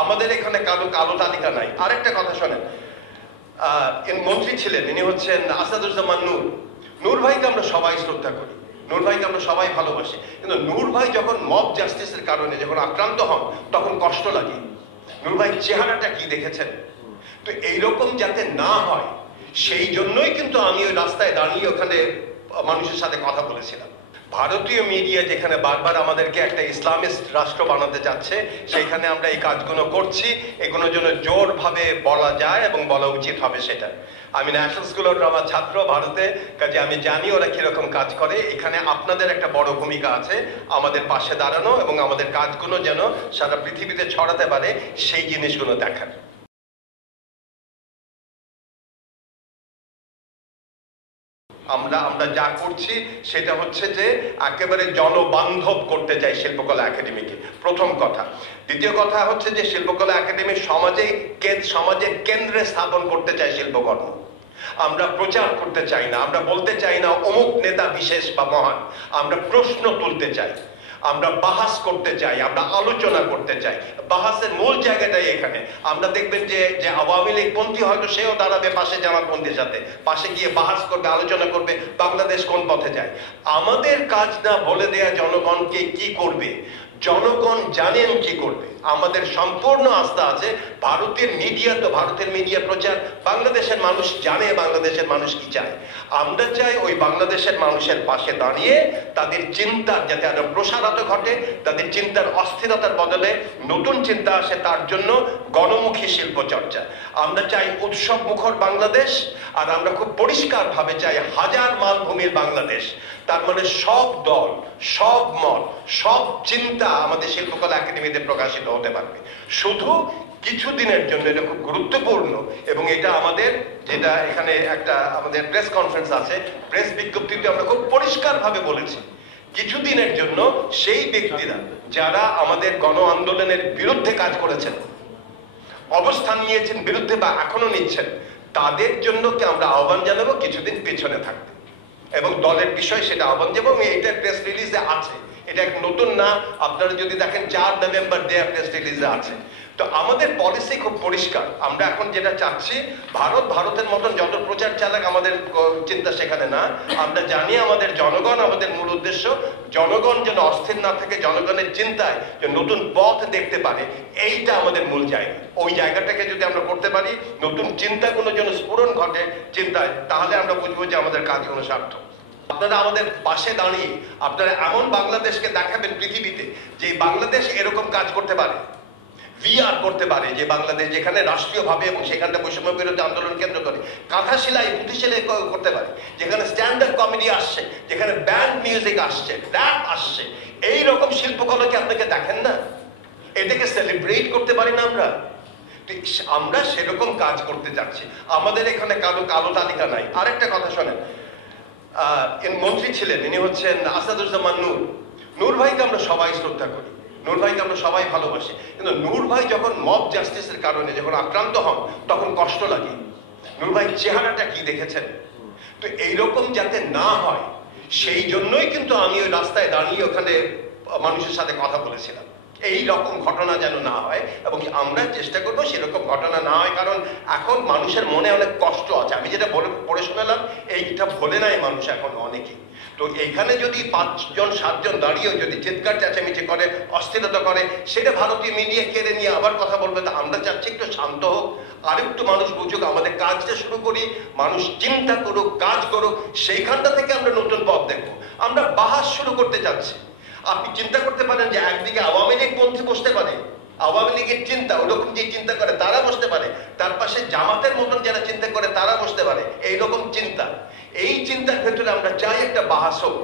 আমাদের এখানে কারো কালো তালিকা নাই। আরেকটা কথা শোনেন, মন্ত্রী ছিলেন, ইনি হচ্ছেন আসাদুজ্জামান নূর। নূর ভাইকে আমরা সবাই শ্রদ্ধা করি, নূর ভাইকে আমরা সবাই ভালোবাসি, কিন্তু নূর ভাই যখন মব জাস্টিসের কারণে যখন আক্রান্ত হন তখন কষ্ট লাগে। নূর ভাই চেহারাটা কি দেখেছেন? তো এইরকম যাতে না হয় সেই জন্যই কিন্তু আমি ওই রাস্তায় দাঁড়িয়ে ওখানে মানুষের সাথে কথা বলেছিলাম। ভারতীয় মিডিয়া যেখানে বারবার আমাদেরকে একটা ইসলামিস্ট রাষ্ট্র বানাতে যাচ্ছে, সেইখানে আমরা এই কাজগুলো করছি, এগুলোর জন্য জোরভাবে বলা যায় এবং বলা উচিত হবে সেটা। আমি ন্যাশনাল স্কুল অফ ড্রামার ছাত্র ভারতে, কাজে আমি জানি ওরা কিরকম কাজ করে। এখানে আপনাদের একটা বড় ভূমিকা আছে আমাদের পাশে দাঁড়ানো এবং আমাদের কাজগুলো যেন সারা পৃথিবীতে ছড়াতে পারে সেই জিনিসগুলো দেখার। আমরা যা করছি সেটা হচ্ছে যে একেবারে জনবান্ধব করতে চাই শিল্পকলা একাডেমিকে, প্রথম কথা। দ্বিতীয় কথা হচ্ছে যে শিল্পকলা একাডেমি সমাজের কেন্দ্রে স্থাপন করতে চাই শিল্পকর্ম। আমরা প্রচার করতে চাই না, আমরা বলতে চাই না অমুক নেতা বিশেষ বা মহান, আমরা প্রশ্ন তুলতে চাই, আমরা বাহাস করতে চাই, আমরা আলোচনা করতে চাই। বাহাসের মূল জায়গাটাই এখানে। আমরা দেখবেন যে আওয়ামী লীগ পন্থী হয়তো সেও দাঁড়াবে পাশে জামাতপন্থীর সাথে, পাশে গিয়ে বাহাস করবে, আলোচনা করবে বাংলাদেশ কোন পথে যায়। আমাদের কাজ না বলে দেয়া জনগণকে কি করবে, জনগণ জানেন কি করবে। আমাদের সম্পূর্ণ আস্থা আছে ভারতের মিডিয়া, তো ভারতের মিডিয়া প্রচার, বাংলাদেশের মানুষ জানে বাংলাদেশের মানুষ কি চায়। আমরা চাই ওই বাংলাদেশের মানুষের পাশে দাঁড়িয়ে তাদের চিন্তার যাতে আরো প্রসারতা ঘটে, তাদের চিন্তার অস্থিরতার বদলে নতুন চিন্তা আসে, তার জন্য গণমুখী শিল্প চর্চা। আমরা চাই উৎসব মুখর বাংলাদেশ, আর আমরা খুব পরিষ্কার ভাবে চাই হাজার মালভূমির বাংলাদেশ। তার মানে সব দল, সব মত, সব চিন্তা আমাদের শিল্পকলা একাডেমিতে প্রকাশিত হতে পারবে। শুধু কিছুদিনের জন্য, এটা খুব গুরুত্বপূর্ণ, এবং এটা আমাদের যেটা এখানে একটা আমাদের প্রেস কনফারেন্স আছে, প্রেস বিজ্ঞপ্তিতে আমরা খুব পরিষ্কার ভাবে বলেছি, কিছুদিনের জন্য সেই ব্যক্তিরা যারা আমাদের গণ আন্দোলনের বিরুদ্ধে কাজ করেছেন, অবস্থান নিয়েছেন বিরুদ্ধে বা এখনো নিচ্ছেন, তাদের জন্য কি আমরা আহ্বান জানাবো কিছুদিন পেছনে থাকতে, এবং দলের বিষয় সেটা আহ্বান জানাবো। এটা প্রেস রিলিজে আছে, এটা এক নতুন না। আপনারা যদি দেখেন 4 নভেম্বর দেয়া প্রেস রিলিজে আছে। তো আমাদের পলিসি খুব পরিষ্কার। আমরা এখন যেটা চাচ্ছি, ভারতের মতন যত প্রচার চালাক আমাদের চিন্তা সেখানে না। আমরা জানি আমাদের জনগণ, আমাদের মূল উদ্দেশ্য জনগণ যেন অস্থির না থাকে, জনগণের চিন্তায় যে নতুন পথ দেখতে পারে, এইটা আমাদের মূল জায়গা। ওই জায়গাটাকে যদি আমরা করতে পারি, নতুন চিন্তাগুলো যেন স্ফুরণ ঘটে চিন্তায়, তাহলে আমরা বুঝবো যে আমাদের কাজগুলো সার্থক। আপনারা আমাদের পাশে দাঁড়িয়ে আপনারা এমন বাংলাদেশকে দেখাবেন পৃথিবীতে যে বাংলাদেশ এরকম কাজ করতে পারে, ভিআর করতে পারে, যে বাংলাদেশ যেখানে রাষ্ট্রীয়ভাবে এবং সেখানটা বৈষম্য বিরোধী আন্দোলন কেন্দ্র করে কাঁথা সেলাই, পুঁথি সেলাই করতে পারে, যেখানে স্ট্যান্ডার্ড কমেডি আসছে, যেখানে ব্যান্ড মিউজিক আসছে, র্যাপ আসছে, এইরকম শিল্পকলাকে আপনাকে দেখেন না? এটাকে সেলিব্রেট করতে পারি না আমরা? আমরা সেরকম কাজ করতে যাচ্ছি। আমাদের এখানে কালো তালিকা নাই। আরেকটা কথা শোনেন, মন্ত্রী ছিলেন, ইনি হচ্ছেন আসাদুজ্জামান নূর। নূর ভাইকে আমরা সবাই শ্রদ্ধা করি, নূর ভাইকে আমরা সবাই ভালোবাসি, কিন্তু নূর ভাই যখন মব জাস্টিসের কারণে যখন আক্রান্ত হন তখন কষ্ট লাগে। নূর ভাই চেহারাটা কি দেখেছেন? তো এইরকম যাতে না হয় সেই জন্যই কিন্তু আমি ওই রাস্তায় দাঁড়িয়ে ওখানে মানুষের সাথে কথা বলেছিলাম। এই রকম ঘটনা যেন না হয়, এবং আমরা চেষ্টা করবো সেরকম ঘটনা না হয়, কারণ এখন মানুষের মনে অনেক কষ্ট আছে। আমি যেটা পড়ে শোনালাম, এইটা ভোলে নাই মানুষ এখন অনেকেই। তো এইখানে যদি 5 জন 7 জন দাঁড়িয়েও যদি চিৎকার চেঁচামেচি করে, অস্থিরতা করে, সেটা ভারতীয় মিডিয়া কেড়ে নিয়ে আবার কথা বলবে। তো আমরা চাচ্ছি একটু শান্ত হোক, আরেকটু মানুষ বুঝুক, আমাদের কাজটা শুরু করি, মানুষ চিন্তা করুক, কাজ করুক, সেইখানটা থেকে আমরা নতুন পথ দেখবো। আমরা বাহাস শুরু করতে যাচ্ছি। আপনি চিন্তা করতে পারেন যে একদিকে আওয়ামী লীগ পন্থী বসতে পারে, আওয়ামী লীগের চিন্তা ওরকম যে চিন্তা করে তারা বসতে পারে, তার পাশে জামাতের মতন যারা চিন্তা করে তারা বসতে পারে, এইরকম চিন্তা। এই চিন্তার ভেতরে আমরা চাই একটা বাহাস হোক।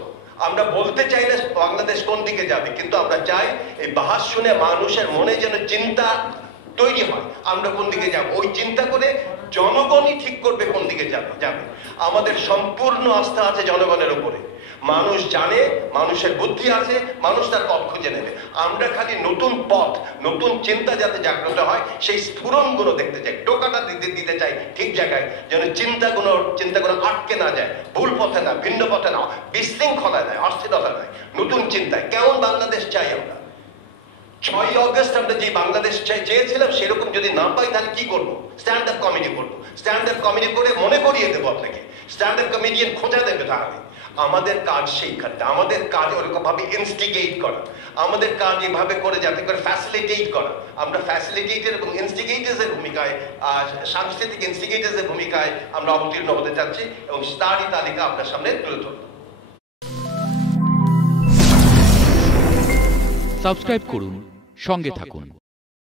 আমরা বলতে চাই না বাংলাদেশ কোন দিকে যাবে, কিন্তু আমরা চাই এই বাহাস শুনে মানুষের মনে যেন চিন্তা তৈরি হয় আমরা কোন দিকে যাব। ওই চিন্তা করে জনগণই ঠিক করবে কোন দিকে যাবে। আমাদের সম্পূর্ণ আস্থা আছে জনগণের উপরে। মানুষ জানে, মানুষের বুদ্ধি আছে, মানুষ তার পথ খুঁজে নেবে। আমরা খালি নতুন পথ, নতুন চিন্তা যাতে জাগ্রত হয় সেই স্ফুরণগুলো দেখতে চাই, টোকাটা দিতে চাই ঠিক জায়গায়, যেন চিন্তাগুলো আটকে না যায়, ভুল পথে না, ভিন্ন পথে না, বিশৃঙ্খলা নয়, অস্থিরতা নয়, নতুন চিন্তায় কেমন বাংলাদেশ চাই আমরা। 6ই অগস্ট আমরা যে বাংলাদেশ চেয়েছিলাম সেরকম যদি না পাই তাহলে কি করবো? স্ট্যান্ড আপ কমেডি করবো। স্ট্যান্ড আপ কমেডি করে মনে করিয়ে দেবো আপনাকে, স্ট্যান্ড আপ কমেডিয়ান খোঁজা দেবে তাহলে। আমাদের কাজ সেইখানটা, আমাদের কাজ ওরকম ভাবে ইনস্টিগেট করা, আমাদের কাজ এভাবে করে যাতে করে ফ্যাসিলিটেট করা। আমরা ফ্যাসিলিটেটর এবং ইনস্টিগেটার্স এর ভূমিকায়, সাংস্কৃতিক ইনস্টিগেটার্স এর ভূমিকায় আমরা অবতীর্ণ হতে চাচ্ছি এবং তারই তালিকা আপনার সামনে তুলে ধরব। সাবস্ক্রাইব করুন, সঙ্গে থাকুন।